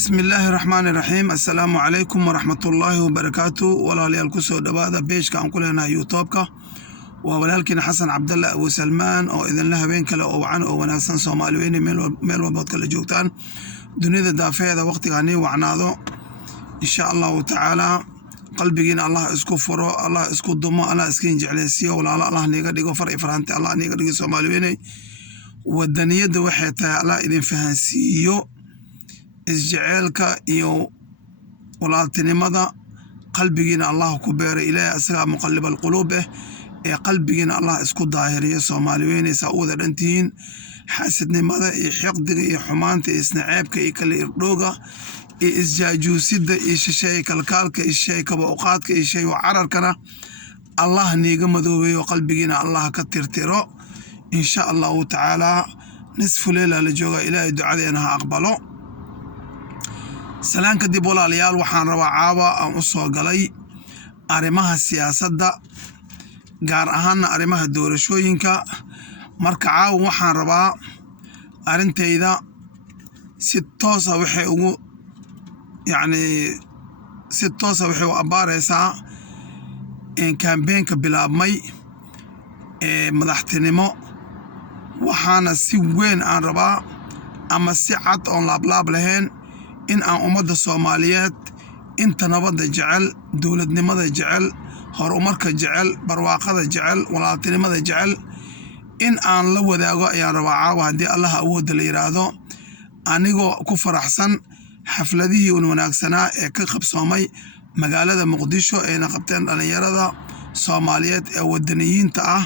بسم الله الرحمن الرحيم. السلام عليكم ورحمة الله وبركاته. ولا ليالكسو دبادة بيش كان كلنا يوتوبك ولكن حسن عبد الله أبو سلمان أو إذن لها بين كلا أو عن أو ناسن صوماليين ميل وبض كلا جوكتان دنيا دافع ذا وقت غني وعناذو إن شاء الله تعالى قلبي الله اسكو فرو الله اسكو ضمه الله اسكين جعلسيه ولا الله نيغا ديغو فرق فرانتي الله نيغا ديغو صوماليين ودنيا waxay tahay Allah idin fahansiiyo isjaceelka iyo walaaltinimada qalbigiina Allah ku beeray ilaahay asaga muqallib alqulub ee qalbigiina Allah isku daahiriyo Soomaaliyeed sa wada dhantiin xasidnimada iyo xiqdiga iyo xumaanta isnaceebka iyo kala irdooga iyo isjaajuusida iyo shishay kalkaalka iyo shay kaba uqaadka iyo shay cararkana Allah niiga madoobeeyo qalbigiina Allah ka tirtiro إن شاء الله تعالى نصف ليلة لجوغا إلهي دعاءنا أقبله سلام كدي بولا ليال وحان روا عاوا أو أصوى قلي أرمها السياسة دا قار أهانا أرمها الدور شوينكا مركا عاوا وحان روا أرنت إذا ستوسا وحي يعني ستوسا وحي وأباريسا إن كان بينك بلا مي مدحتنمو waxaana si weyn aan rabaa ama si cad oo laablaab lahayn in aan ummadda Soomaaliyeed inta nabadda jecel dawladnimada jecel horumarka jecel barwaaqada jecel walaaltinimada jecel in aan la wadaago ayaan rabaa caawa haddii Allah awood la yiraahdo anigoo ku faraxsan xafladihii wanaagsanaa ee ka qabsoomay magaalada Muqdisho ee qabteen dhalinyarada Soomaaliyeed ee wadaniyiinta ah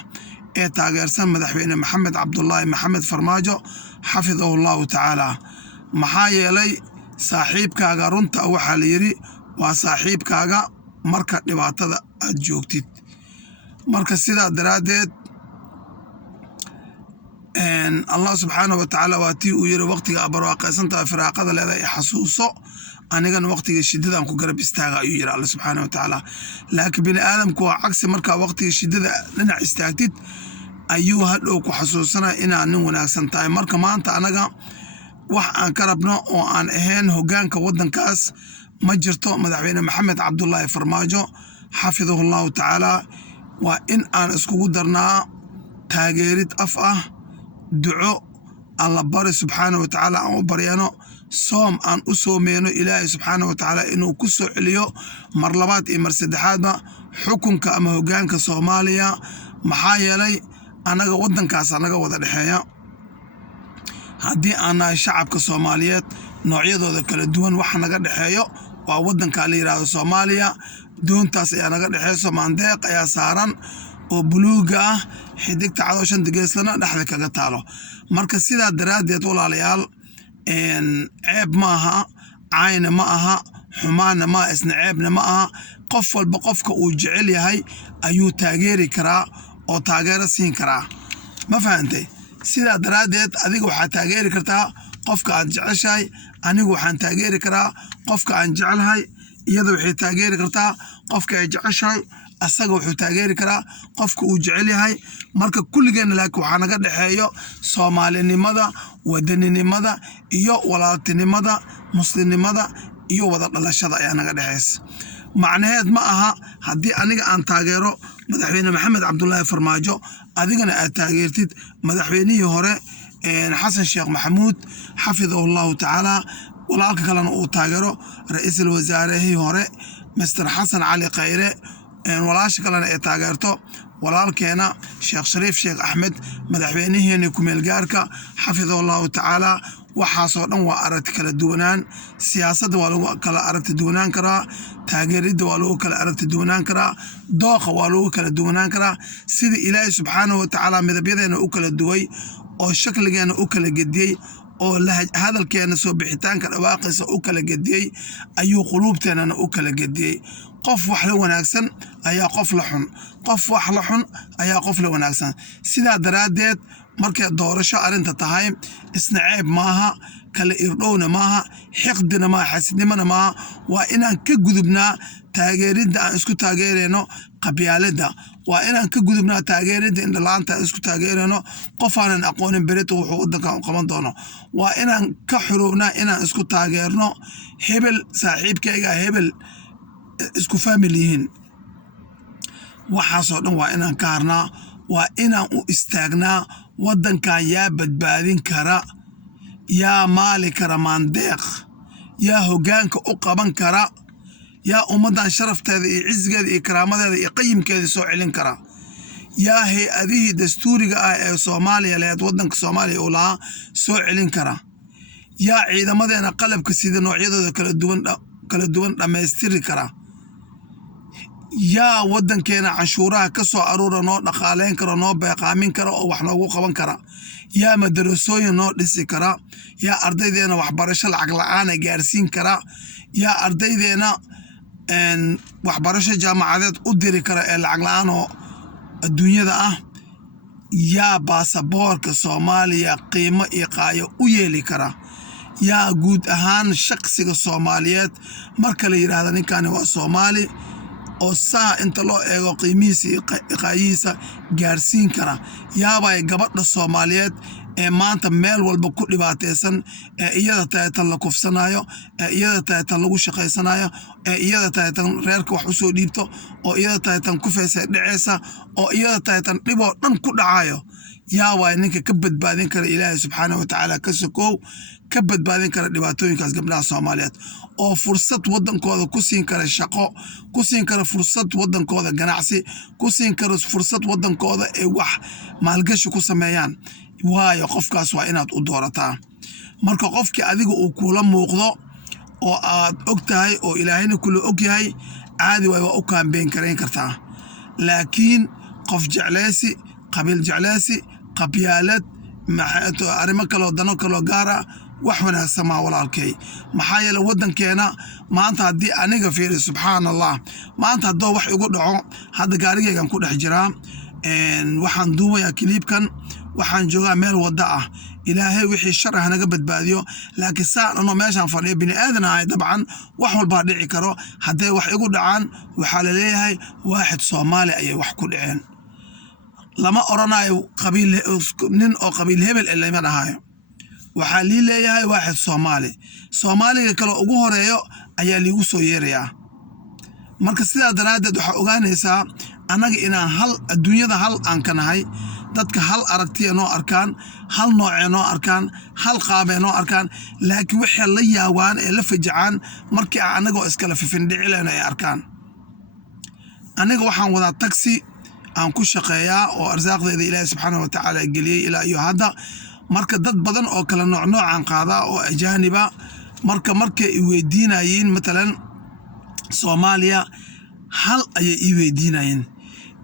ee taageersan madaxweyne Maxamed Cabdullaahi Maxamed Farmaajo xafidahu Allah ta'ala maxaa yeelay saaxiibkaaga runta waxa la yiri waa saaxiibkaaga marka dhibaatada aad joogtid marka sidaa daraadeed Allah subhanahu wa ta'ala waatii uu yiri waqtiga barwaaqaysanta firaaqada leedahay xasuuso anigan waqtiga shidadan ku garab istaaga ayuu yiri Allah subhanahu wa ta'ala laakiin bini aadamku waa cagsi marka waqtiga shidada dhinac istaagtid ayuu hadhow ku xasuusana inaan nin wanaagsan tahay marka maanta anaga wax aan ka rabno oo aan ahayn hogaanka wadankaas ma jirto madaxweyne Maxamed Cabdullaahi Farmaajo xafidahu Allah ta'ala waa in aan iskugu darnaa taageerid af ah duco Allah bari subhanahu wa ta'ala aan u baryano soom aan u soomeyno ilaahay subhanahu wa ta'ala inuu ku soo celiyo mar labaad iyo mar saddexaadba xukunka ama hogaanka Soomaaliya maxaa yeelay anaga wadankaas anaga wada dhaxeeya haddii aan shacabka Soomaaliyeed noocyadooda kala duwan wax naga dhaxeeyo waa wadanka la yiraahdo Soomaaliya doontaas ayaa naga dhaxeeyo maandeeq ayaa saaran oo buluuga ah xidigta cadooshan digeeslana dhaxda kaga taalo marka sidaa daraadeed walaalayaal ceeb maaha caayna ma aha xumaana ma isna ceebna ma aha qof walba qofka uu jecel yahay ayuu taageeri karaa oo taageero siin karaa ma fahantay sidaa daraadeed adiga waxaa taageeri kartaa qofka aad jeceshahay anigu waxaan taageeri karaa qofka aan jecelahay iyada waxay taageeri kartaa qofka ay jeceshahay asaga wuxuu taageeri karaa qofka uu jecel yahay marka kulligeena laakiin waxa naga dhaxeeyo Soomaalinimada wadaninimada iyo walaaltinimada muslimnimada iyo wada dhalashada ayaa naga dhaxaysa macnaheed ma aha haddii aniga aan taageero madaxweyne Maxamed Cabdullaahi Farmaajo adigana aad taageertid madaxweynihii hore Xasan Sheekh Maxamuud xafidahu Allah ta'ala walaalka kalena uu taageero ra'iisul wasaarihii hore Mr. Xasan Cali Khayre walaasha kalena ay taageerto walaalkeena Sheekh Shariif Sheekh Axmed madaxweynaheena ku meel gaarka xafidahu Allah ta'ala waxaasoo dhan waa aragti kala duwanaan siyaasadda waa lagu kala aragti duwanaan karaa taageeridda waa lagu kala aragti duwanaan karaa dooqa waa lagu kala duwanaan karaa sida ilaahay subxaanahu wa ta'ala midabyadeena u kala duway oo shakligeena u kala gediyey oo hadalkeena soo bixitaanka dhawaaqiisa u kala gediyey ayuu quluubteenana u kala gediyey qof wax la wanaagsan ayaa qof la xun qof wax la xun ayaa qof la wanaagsan sidaa daraadeed markay doorasho arinta tahay isna ceeb maaha kala irdhowna maaha xiqdina maaha xasidnimana maaha waa inaan ka gudubnaa taageeridda aan isku taageerayno qabyaaladda waa inaan ka gudubnaa taageerada indhalaanta isku taageerano qof aanan aqoonin berito wuxuu wadankan u qaban doono waa inaan ka xuruubnaa inaan isku taageerno hebel saaxiibkayga hebel isku family yihiin waxaasoo dhan waa inaan ka harnaa waa inaan u istaagnaa wadankan yaa badbaadin kara yaa maali kara maandeeq yaa hoggaanka u qaban kara yaa ummaddan sharafteeda iyo cizgeeda iyo karaamadeeda iyo qayimkeeda soo celin kara yaa hay-adihii dastuuriga ah ee Soomaaliya leed wadanka Soomaaliya uu lahaa soo celin kara yaa ciidamadeena qalabka sida noocyadooda kala duwan dhammaystiri kara yaa wadankeena canshuuraha ka soo aruura noo dhaqaaleyn kara noo beeqaamin kara oo wax noogu qaban kara yaa madarasooyin noo dhisi kara yaa ardaydeena waxbarasho lacag la'aan gaarsiin kara yaa ardaydeena waxbarasho jaamacadeed u diri kara ee lacag la'aan oo adduunyada ah yaa baasaboorka Soomaaliya qiimo iyo qaayo u yeeli kara yaa guud ahaan shaqsiga Soomaaliyeed marka la yiraahdo ninkani waa Soomaali oo saa inta loo eego qiimihiisa iyo qaayihiisa gaarsiin kara yaabay gabadha Soomaaliyeed ee maanta meel walba ku dhibaataysan ee iyada tahay tan la kufsanayo ee iyada tahay tan lagu shaqaysanayo ee iyada tahay tan reerka wax u soo dhiibto oo iyada tahay tan ku feesay dhaceysa oo iyada tahay tan dhiboo dhan ku dhacayo yaabay ninka ka badbaadin kara Ilaahay subxaanahu wa ta'ala ka sokow ka badbaadin kara dhibaatooyinkaas gabdhaha Soomaaliyeed oo fursad wadankooda ku siin kara shaqo ku siin kara fursad wadankooda ganacsi ku siin kara fursad wadankooda ee wax maalgashi ku sameeyaan waayo qofkaas waa inaad u doorataa marka qofkii adiga uu kula muuqdo oo aad ogtahay oo Ilaahayna kula ogyahay caadi waa u kaambeyn karayn kartaa laakiin qof jeclaysi qabiil jeclaysi qabyaalad maxay arrimo kale oo dano kale gaara wax wanaagsan ma walaalkay maxaa yeelay wadankeena maanta haddii aniga fiiri subxaanallah maanta haddoo wax igu dhaco hadda gaarigaygan ku dhex jiraa waxaan duubayaa kiliibkan waxaan joogaa meel wada ah ilaahay wixii shar ah naga badbaadiyo laakiin saan anoo meeshaan fadhiyo bini aadan ah dabcan wax walba dhici karo haddii wax igu dhacaan waxa la leeyahay waaxid Soomaali ayay wax ku dhaceen lama oranayo qabiil nin oo qabiil hebel ee lama dhahayo waxa lii leeyahay waaxid Soomaaliga kale ugu horeeyo ayaa liigu soo yeerayaa marka sidaa daraadeed waxa ogaanaysaa anaga inaan hal adduunyada hal aan ka nahay dadka hal aragtiya noo arkaan hal nooce noo arkaan hal qaabe noo arkaan laakiin wixii la yaawaan ee la fajacaan markii anagoo iskala fifindhicilayna ay arkaan aniga waxaan wadaa taxi aan ku shaqeeyaa oo arsaaqdeeda Ilaahay subxaanahu wa ta'ala geliyay ilaa iyo hadda marka dad badan oo kala noocan qaada oo ajaaniba markay i weydiinayeen matalan Soomaaliya hal ayay i weydiinayeen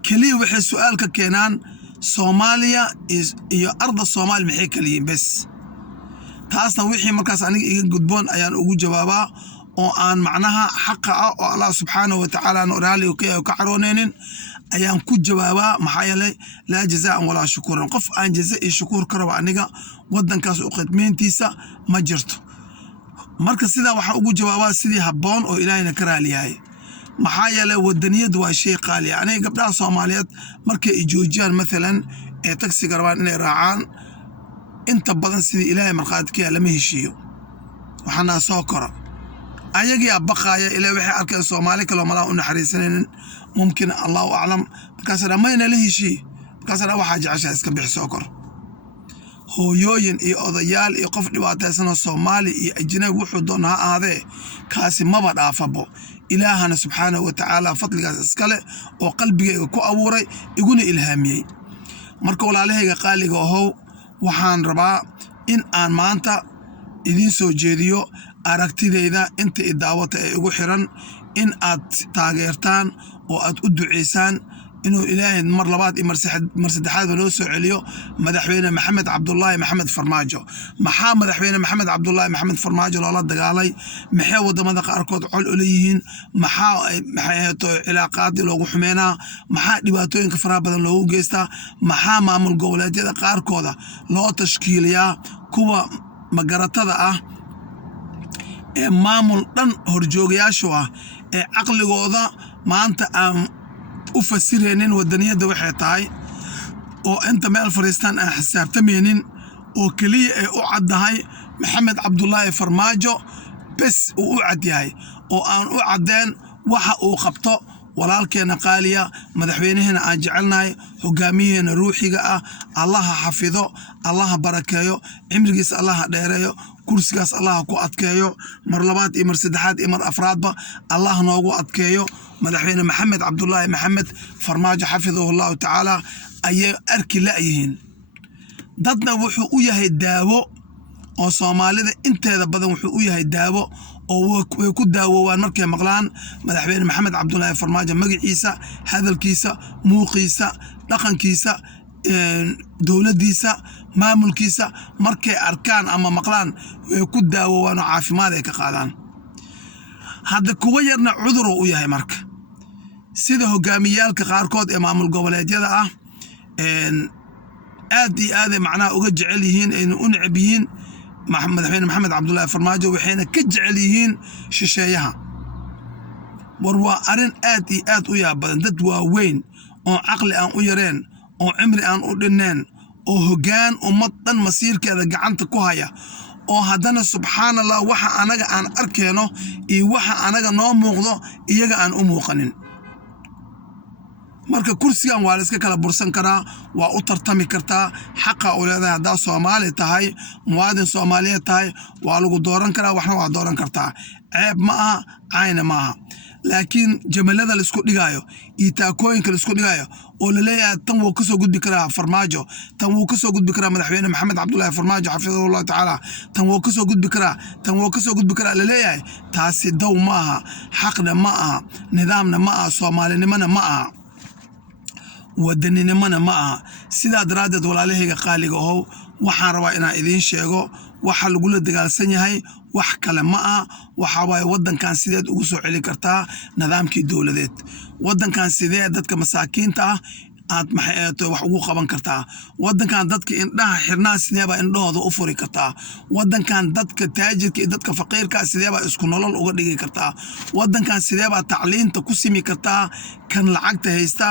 kaliya waxay su'aal ka keenaan Soomaaliya iyo arda Soomaali maxay kala yihiin bas taasna wixii markaas aniga iga gudboon ayaan ugu jawaabaa oo aan macnaha xaqa ah oo Allah subxaanahu wa ta'ala raali ka carooneenin ayaan ku jawaabaa maxaa yeelay laa jazaan walaa shukuran qof aan jazaa iyo shukuur karo aniga wadankaas u qadmeentiisa ma jirto marka sidaa waxa ugu jawaabaa sidii habboon oo Ilaahayna ka raaliyahay maxaa yeelay wadaniyadu waa shay qaali ah aniga gabdhaha Soomaaliyeed markay i joojiyaan matalan ee taxi garabaan inay raacaan inta badan sidii Ilaahay marqaadkiisa lama heshiiyo waxana soo koro ayaga baqaaya ilaa wixii arkay Soomaali kale ma la u naxariisaneen mumkin Allahu a'lam markaas ramayna la heshiiyo markaas waxa jecesha iska bixisoo kor hooyooyin iyo odayaal iyo qof dhibaataysan Soomaali iyo ajnabi wuxuu doon ha ahaade kaasi maba dhaafabo ilaahana subxaanahu wa ta'ala fadligaas iskale oo qalbigayga ku abuuray iguna ilhaamiyay marka walaalahayga qaaliga ahow waxaan rabaa in aan maanta idin soo jeediyo aragtidayda inta daawata ee ugu xiran in aad taageertaan oo aad u duceysaan inuu Ilaahay mar labaad iyo mar saddexaad loo soo celiyo madaxweyne Maxamed Cabdullaahi Maxamed Farmaajo maxaa madaxweyne Maxamed Cabdullaahi Maxamed Farmaajo loola dagaalay maxay wadamada qaarkood col u leeyihiin maxay hay'ado cilaaqaad loogu xumeynaa maxaa dhibaatooyinka faraha badan loogu geystaa maxaa maamul goboleedyada qaarkooda loo tashkiiliyaa kuwa magaratada ah ee maamul dhan horjoogayaashu ah ee aqligooda maanta aan u fasiraynin wadaniyada waxay tahay oo inta meel fariistaan aan xisaabtamaynin oo kaliya ay u caddahay maxamed cabdullaahi farmaajo bes uu u cad yahay oo aan u caddeen waxa uu qabto walaalkeena qaaliya madaxweynaheena aan jecelnahay hogaamiyaheena ruuxiga ah allaha xafido allaha barakeeyo cimrigiisa allaha dheereeyo kursigaas allaha ku adkeeyo mar labaad iyo mar saddexaad iyo mar afraadba allah noogu adkeeyo madaxweyne maxamed cabdullaahi maxamed farmaajo xafidahullahu tacaala ayay arki la'yihiin dadna wuxuu u yahay daawo oo soomaalida inteeda badan wuxuu u yahay daawo oo way ku daawoowaan markay maqlaan madaxweyne maxamed cabdullaahi farmaajo magaciisa hadalkiisa muuqiisa dhaqankiisa dowladdiisa maamulkiisa markay arkaan ama maqlaan way ku daawoowaan oo caafimaad ay ka qaadaan hadda kuwa yarna cuduruu u yahay marka sida hogaamiyaalka qaarkood ee maamul goboleedyada ah aad iyo aad ay macnaha uga jecel yihiin ayna u necab yihiin madaxweyne maxamed cabdullaahi farmaajo waxayna ka jecel yihiin shisheeyaha war waa arrin aad iyo aad u yaab badan dad waaweyn oo caqli aan u yareen oo cimri aan u dhinneen oo hoggaan ummad dhan masiirkeeda gacanta ku haya oo haddana subxaanallah waxa anaga aan arkeyno iyo waxa anaga noo muuqdo iyaga aan u muuqanin marka kursigan waa la iska kala bursan karaa waa u tartami kartaa xaqa u leedahay haddaa soomaali tahay muwaadin soomaaliyeed tahay waa lagu dooran karaa waxna waa dooran kartaa ceeb ma aha cayna ma aha laakiin jamalada la isku dhigaayo iyo taakooyinka la isku dhigaayo oo la leeyahay tan wuu ka soo gudbi karaa farmaajo tan wuu ka soo gudbi karaa madaxweyne maxamed cabdullaahi farmaajo xafidahullahu tacaala tan wuu ka soo gudbi karaa tan wuu ka soo gudbi karaa la leeyahay taasi dow ma aha xaqna ma aha nidaamna ma aha soomaalinimona ma aha wadaninimona ma aha sidaa daraaddeed walaalahayga qaaliga ahow waxaan rabaa inaan idiin sheego waxa lagula dagaalsan yahay wax kale ma aha waxa waaye waddankan sideed ugu soo celi kartaa nidaamkii dowladeed waddankan sidee dadka masaakiinta ah aad maxay wax ugu qaban kartaa waddankan dadka indhaha xirnaa sideeba indhahooda u furi kartaa waddankan dadka taajirka iyo dadka faqiirka sideeba isku nolol uga dhigi kartaa waddankan sideeba tacliinta ku simi kartaa kan lacagta haysta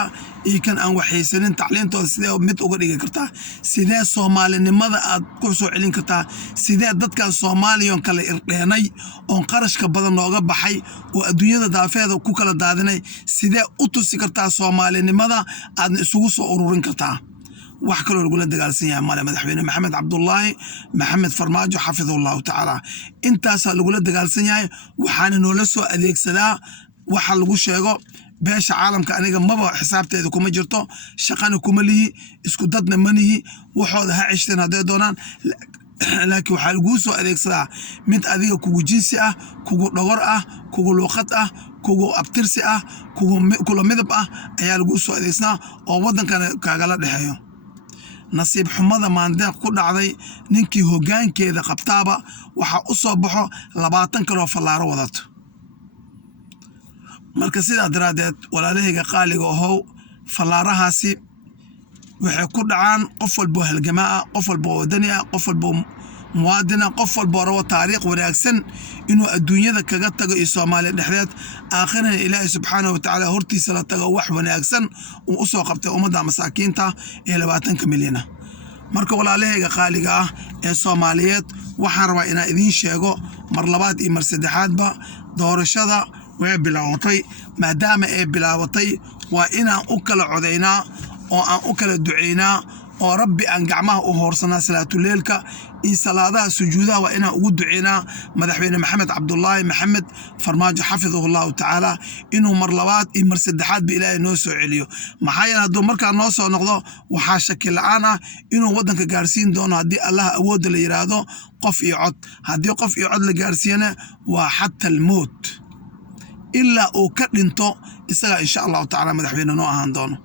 iyo kan aan waxaysanin tacliintooda sidee mid uga dhigi kartaa sidee soomaalinimada aad ku soo celin kartaa sidee dadkan soomaaliyon kala irdheenay oon qarashka badan nooga baxay oo adduunyada daafeeda ku kala daadinay sidee u tusi kartaa soomaalinimada aadna isugu soo ururin kartaa wax kaloo lagula dagaalsan yahay male madaxweyne maxamed cabdullaahi maxamed farmaajo xafidahullahu tacaala intaasaa lagula dagaalsan yahay waxaana noola soo adeegsadaa waxa lagu sheego beesha caalamka aniga maba xisaabteeda kuma jirto shaqana kuma lihi isku dadna ma nihi waxooda ha ceshteen hadday doonaan laakiin waxaa laguu soo adeegsadaa mid adiga kugu jinsi ah kugu dhogor ah kugu luuqad ah kugu abtirsi ah kula midab ah ayaa laguu soo adeegsadaa oo waddankana kaagala dhexeeyo nasiib xumada maandeeq ku dhacday ninkii hoggaankeeda qabtaaba waxaa u soo baxo 20 kaloo fallaaro wadato marka sidaa daraaddeed walaalahayga qaaliga ahow fallaarahaasi waxay ku dhacaan qof walbo halgamaa qof walbo wadani ah qof walbo muwaadina qof walbo rabo taariikh wanaagsan inuu adduunyada kaga tago iyo Soomaaliya dhexdeed aakhirana Ilaahay subxaanahu wa ta'aala hortiisa la tago wax wanaagsan uu u soo qabtay ummadda masaakiinta ee 20 milyan marka walaalahayga qaaliga ah ee Soomaaliyeed waxaan rabaa inaan idiin sheego mar labaad iyo mar saddexaadba doorashada way bilaabatay maadaama ay bilaabatay waa inaan u kala codaynaa oo aan u kala duceynaa oo rabbi aan gacmaha u hoorsanaa salaatuleelka iyo salaadaha sujuudaha waa inaan ugu duceynaa madaxweyne maxamed cabdullaahi maxamed farmaajo xafidahullahu tacaala inuu mar labaad iyo mar saddexaad ba ilaahay noo soo celiyo maxaa yeelay hadduu markaa noo soo noqdo waxaa shaki la'aan ah inuu waddanka gaarsiin doono haddii allah awoodda la yidhaahdo qof iyo cod haddii qof iyo cod la gaarsiiyana waa xata almowt ilaa uu ka dhinto isaga insha allahu tacaala madaxweyne noo ahaan doono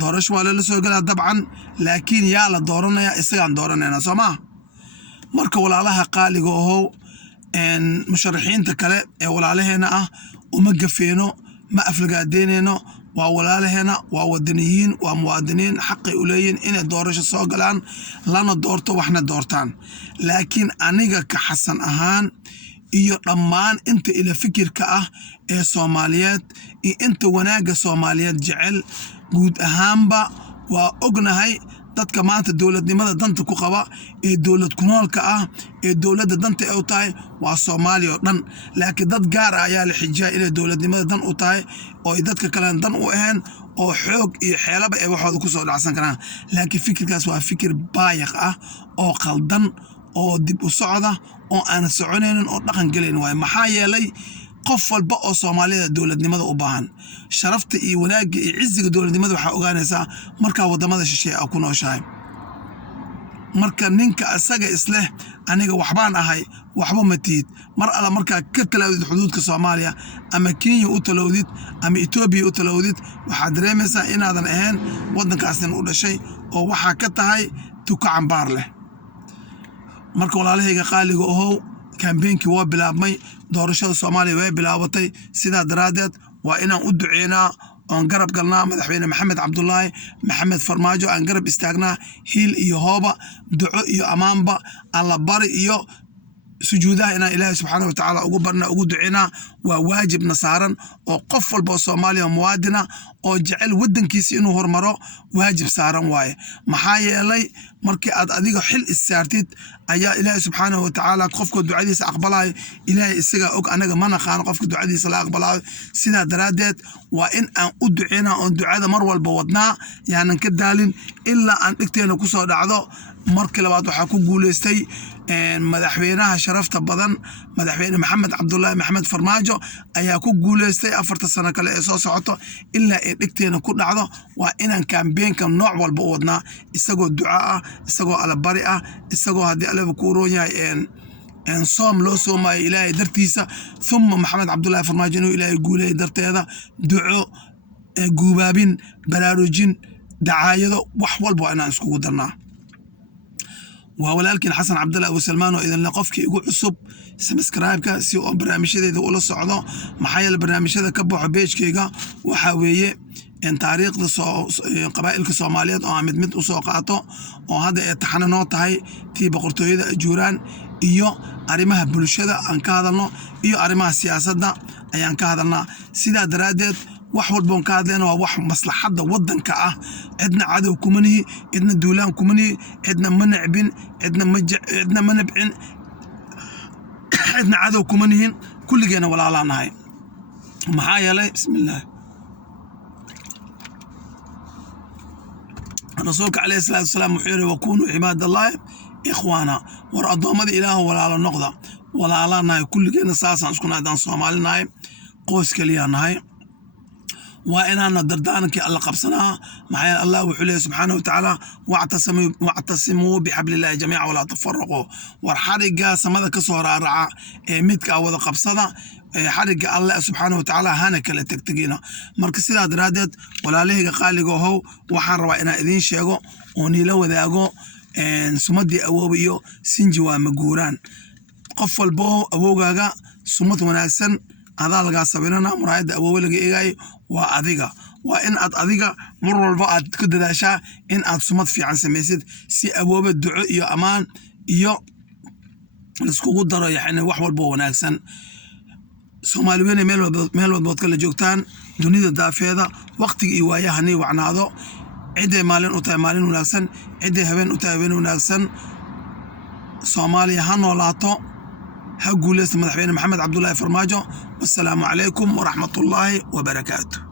doorasho waa la soo galaa dabcan laakiin yaa la dooranayaa isagaan dooranayna soo maaha marka walaalaha qaaliga ahow musharaxiinta kale ee walaalaheena ah uma gafeeno ma aflagaadeynayno waa walaalaheena waa wadaniyiin waa muwaadiniin xaqay u leeyihiin inay doorasho soo galaan lana doorto waxna doortaan laakiin aniga ka xasan ahaan iyo dhammaan inta ila fikirka ah ee Soomaaliyeed iyo inta wanaaga Soomaaliyeed jecel guud ahaanba waa ognahay dadka maanta dowladnimada danta ku qaba ee dowlad ku noolka ah ee dowladda danta ay u tahay waa Soomaaliya oo dhan laakiin dad gaar ah ayaa la xijaa inay dowladnimada dan u tahay oo dadka kale dan u ahayn oo xoog iyo xeelaba ay waxooda ku soo dhacsan karaan laakiin fikirkaas waa fikir baayiq ah oo qaldan oo dib u socda oo aan soconaynin oo dhaqan galaynin waay maxaa yeelay qof walba oo Soomaalida dowladnimada u baahan sharafta iyo wanaagga iyo ciziga dowladnimada waxa ogaanaysaa marka wadamada shisheeye ku nooshahay marka ninka asaga isleh aniga waxbaan ahay waxba ma tiid mar alla marka ka talaawid xuduudka Soomaaliya ama Kenya u talawdid ama Ethiopia u talawdid waxa dareemaysaa inaadan ahayn wadankaasna u dhashay oo waxa ka tahay tuka cambaar leh marka walaalahayga qaaliga oo campaign-ki waa bilaabmay doorashada Soomaaliya way bilaabatay sidaa daraadeed waa inaan u duceynaa oon garab galnaa madaxweyne Maxamed Cabdullaahi Maxamed Farmaajo aan garab istaagnaa hiil iyo hooba duco iyo amaanba alla bari iyo sujuudaha inaan Ilaahay subxaanahu wa tacaala ugu barna ugu duceynaa waa waajib nasaaran oo qof walba Soomaaliya muwaadina oo jecel wadankiisa inuu hormaro waajib saaran waaye maxaa yeelay markii aad adiga xil issaartid ayaa Ilaahay subxaanahu wa tacaala qofka ducadiisa aqbalay Ilaahay isaga og anaga ma naqaan qofka ducadiisa la aqbalay sidaa daraadeed waa in aan u duceynaa oo ducada mar walba wadnaa yaanan ka daalin ilaa aan dhigteena ku soo dhacdo markii labaad waxa ku guuleystay madaxweynaha sharafta badan madaxweyne Maxamed Cabdullaahi Maxamed Farmaajo ayaa ku guuleystay 4 sano kale ee soo socoto ilaa ay dhigteena ku dhacdo waa inaan campaign-ka nooc walba u wadnaa isagoo duca ah isagoo ala bari ah isagoo hadii alla ku roon yahay en soom loo soomay Ilaahay dartiisa thumma Maxamed Cabdullaahi Farmaajo inuu Ilaahay guuleeyay darteeda duco guubaabin baraarujin dacaayado wax walba inaan isku darnaa walaalkiin Xasan Cabdullaahi Abu Salmaan oo idin qofkii ugu cusub subscribe-ka si oo barnaamijyadeeda ula socdo maxaa yeelay barnaamijyada ka baxo page-kayga waxa weeye in taariikhda qabaa'ilka Soomaaliyeed oo mid u soo qaato oo hadda ay taxana noo tahay tii boqortooyada Ajuuraan iyo arrimaha bulshada aan ka hadalno iyo arrimaha siyaasadda ayaan ka hadalnaa sidaa daraadeed wax walba ka hadlayna waa wax maslaxada wadanka ah cidna cadow kumani cidna duulaan kumani cidna manacbin cidna manabcin cidna cadow kumanihin kulligeena walaalaanahay maxaa yeelay bismillaah rasuulka calayhi salaatu wasalaam wuxuu yiri wakuunu cibaadallahi ikhwaana war adoomada ilaahu walaalo noqda walaalaanahay kulligeena saasaan isku naadaan Soomaalinahay qoys kaliya nahay وإننا دردانك الله قبسنا معي الله وحليه سبحانه وتعالى واعتصموا بحبل الله جميعا ولا تفرقوا والحرقة سمذا كسور رعا ميتك أو ذا قبصنا حرقة الله سبحانه وتعالى هانك اللي تكتقينا مركز سيدا درادت ولا ليه قالقو هو وحر وإنا إذين شيغو ونيلو ذاقو سمدي أوبيو سنجوا مقوران قفل بو أوغاقا سمت وناكسن هذا لقى سبيلنا مرايد أبوه لقى إيجاي وأذيقا وإن أذيقا مر والبا كده داشا إن أتصمت في عن سميسد سي أبوه الدعاء يا أمان يا نسكو قدر يعني وحول بو وناكسن سوماليين ميل وبطل جوكتان دنيا دافيدا وقت إيوايا هني وعناضو عدة مالين أتاي مالين وناكسن عدة هبين أتاي هبين وناكسن سوماليا هنولاتو هقول لسه مدحوين محمد عبد الله فرماجو والسلام عليكم ورحمة الله وبركاته.